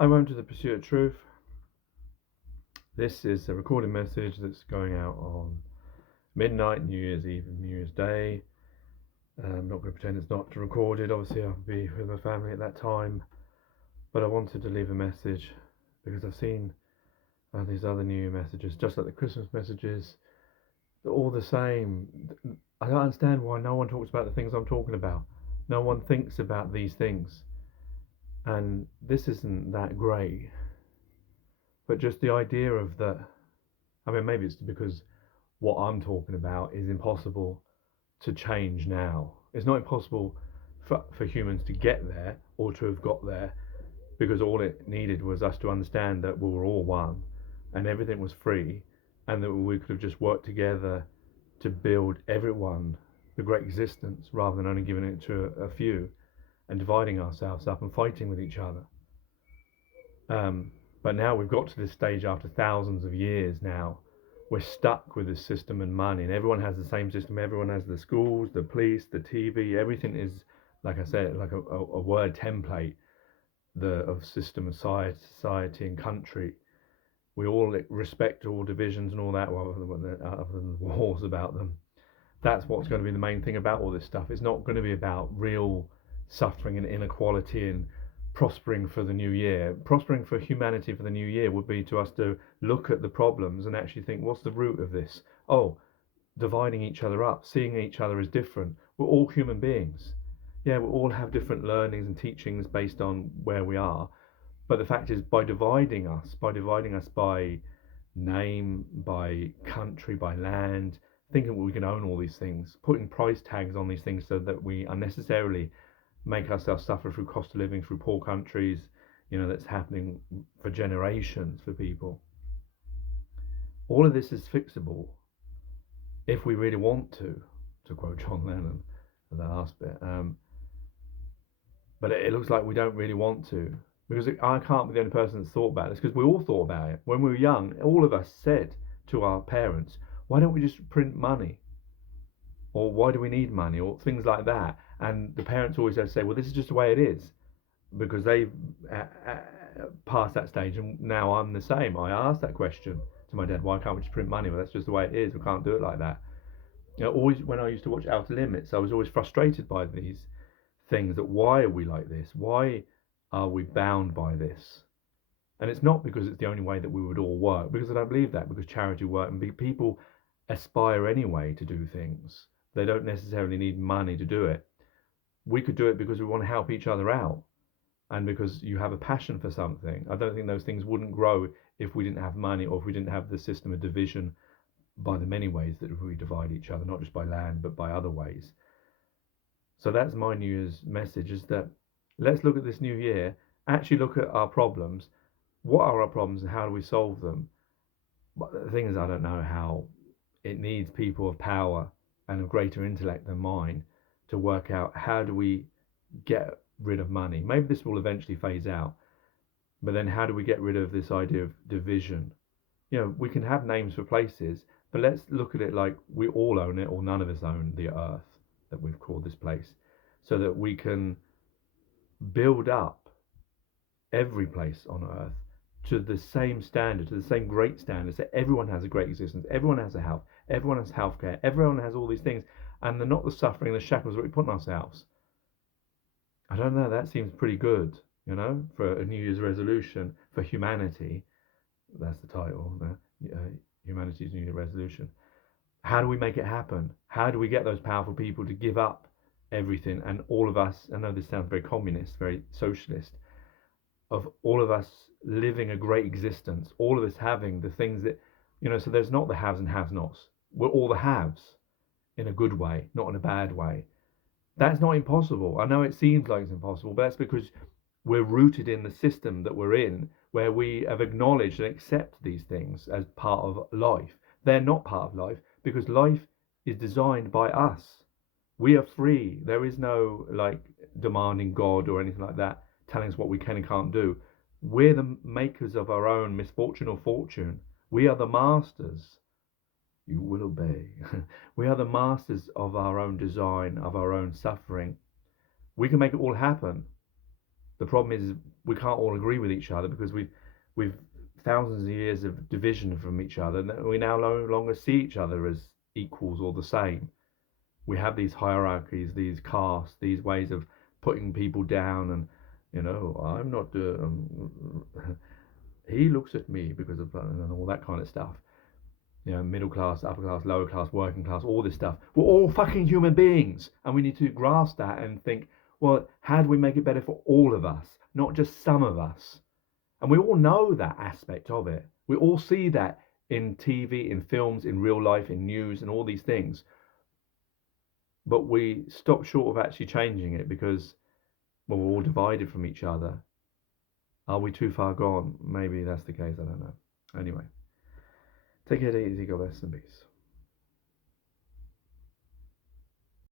I'm on to the pursuit of truth. This is a recorded message that's going out on midnight, New Year's Eve, and New Year's Day. I'm not going to pretend it's not recorded. Obviously, I'll be with my family at that time. But I wanted to leave a message because I've seen these other New Year messages, just like the Christmas messages. They're all the same. I don't understand why no one talks about the things I'm talking about. No one thinks about these things. And this isn't that great. But just the idea of that. I mean, maybe it's because what I'm talking about is impossible to change now. It's not impossible for humans to get there or to have got there, because all it needed was us to understand that we were all one and everything was free, and that we could have just worked together to build everyone the great existence rather than only giving it to a few and dividing ourselves up and fighting with each other. But now we've got to this stage after thousands of years now. We're stuck with this system and money, and everyone has the same system. Everyone has the schools, the police, the TV. Everything is, like I said, like a word template of system, society, and country. We all respect all divisions and all that, other than the wars about them. That's what's going to be the main thing about all this stuff. It's not going to be about real suffering and inequality and prospering for the new year. Prospering for humanity for the new year would be to us to look at the problems and actually think, what's the root of this? Oh, dividing each other up, seeing each other as different. We're all human beings. Yeah, we all have different learnings and teachings based on where we are. But the fact is, by dividing us by name, by country, by land, thinking we can own all these things, putting price tags on these things so that we unnecessarily make ourselves suffer through cost of living through poor countries, that's happening for generations for people. All of this is fixable if we really want to quote John Lennon for the last bit. But it looks like we don't really want to, because I can't be the only person that's thought about this, because we all thought about it. When we were young, all of us said to our parents, why don't we just print money? Or why do we need money? Or things like that. And the parents always had to say, well, this is just the way it is, because they've passed that stage. And now I'm the same. I asked that question to my dad, why can't we just print money? Well, that's just the way it is. We can't do it like that. Always when I used to watch Outer Limits, I was always frustrated by these things, that why are we like this? Why are we bound by this? And it's not because it's the only way that we would all work, because I don't believe that, because charity work and people aspire anyway to do things. They don't necessarily need money to do it. We could do it because we want to help each other out and because you have a passion for something. I don't think those things wouldn't grow if we didn't have money, or if we didn't have the system of division by the many ways that we divide each other, not just by land, but by other ways. So that's my New Year's message, is that let's look at this new year, actually look at our problems. What are our problems and how do we solve them? But the thing is, I don't know how. It needs people of power and of greater intellect than mine to work out how do we get rid of money. Maybe this will eventually phase out, but then how do we get rid of this idea of division? We can have names for places, but let's look at it like we all own it, or none of us own the earth that we've called this place, so that we can build up every place on earth to the same standard, to the same great standards, that everyone has a great existence, everyone has a health, everyone has healthcare, everyone has all these things, and they're not the suffering, the shackles that we put on ourselves. I don't know, that seems pretty good, for a New Year's resolution for humanity. That's the title, Humanity's New Year resolution. How do we make it happen? How do we get those powerful people to give up everything, and all of us, I know this sounds very communist, very socialist, of all of us living a great existence, all of us having the things that, so there's not the haves and have nots. We're all the haves in a good way, not in a bad way. That's not impossible. I know it seems like it's impossible, but that's because we're rooted in the system that we're in, where we have acknowledged and accept these things as part of life. They're not part of life, because life is designed by us. We are free. There is no demanding God or anything like that telling us what we can and can't do. We're the makers of our own misfortune or fortune. We are the masters. You will obey. We are the masters of our own design, of our own suffering. We can make it all happen. The problem is we can't all agree with each other because we've thousands of years of division from each other, and we now no longer see each other as equals or the same. We have these hierarchies, these castes, these ways of putting people down, and I'm not. He looks at me because of and all that kind of stuff. Middle class, upper class, lower class, working class, all this stuff. We're all fucking human beings, and we need to grasp that and think, well, how do we make it better for all of us, not just some of us? And we all know that aspect of it. We all see that in TV, in films, in real life, in news, and all these things. But we stop short of actually changing it because, well, we're all divided from each other. Are we too far gone? Maybe that's the case. I don't know. Anyway, take it easy. God bless and peace.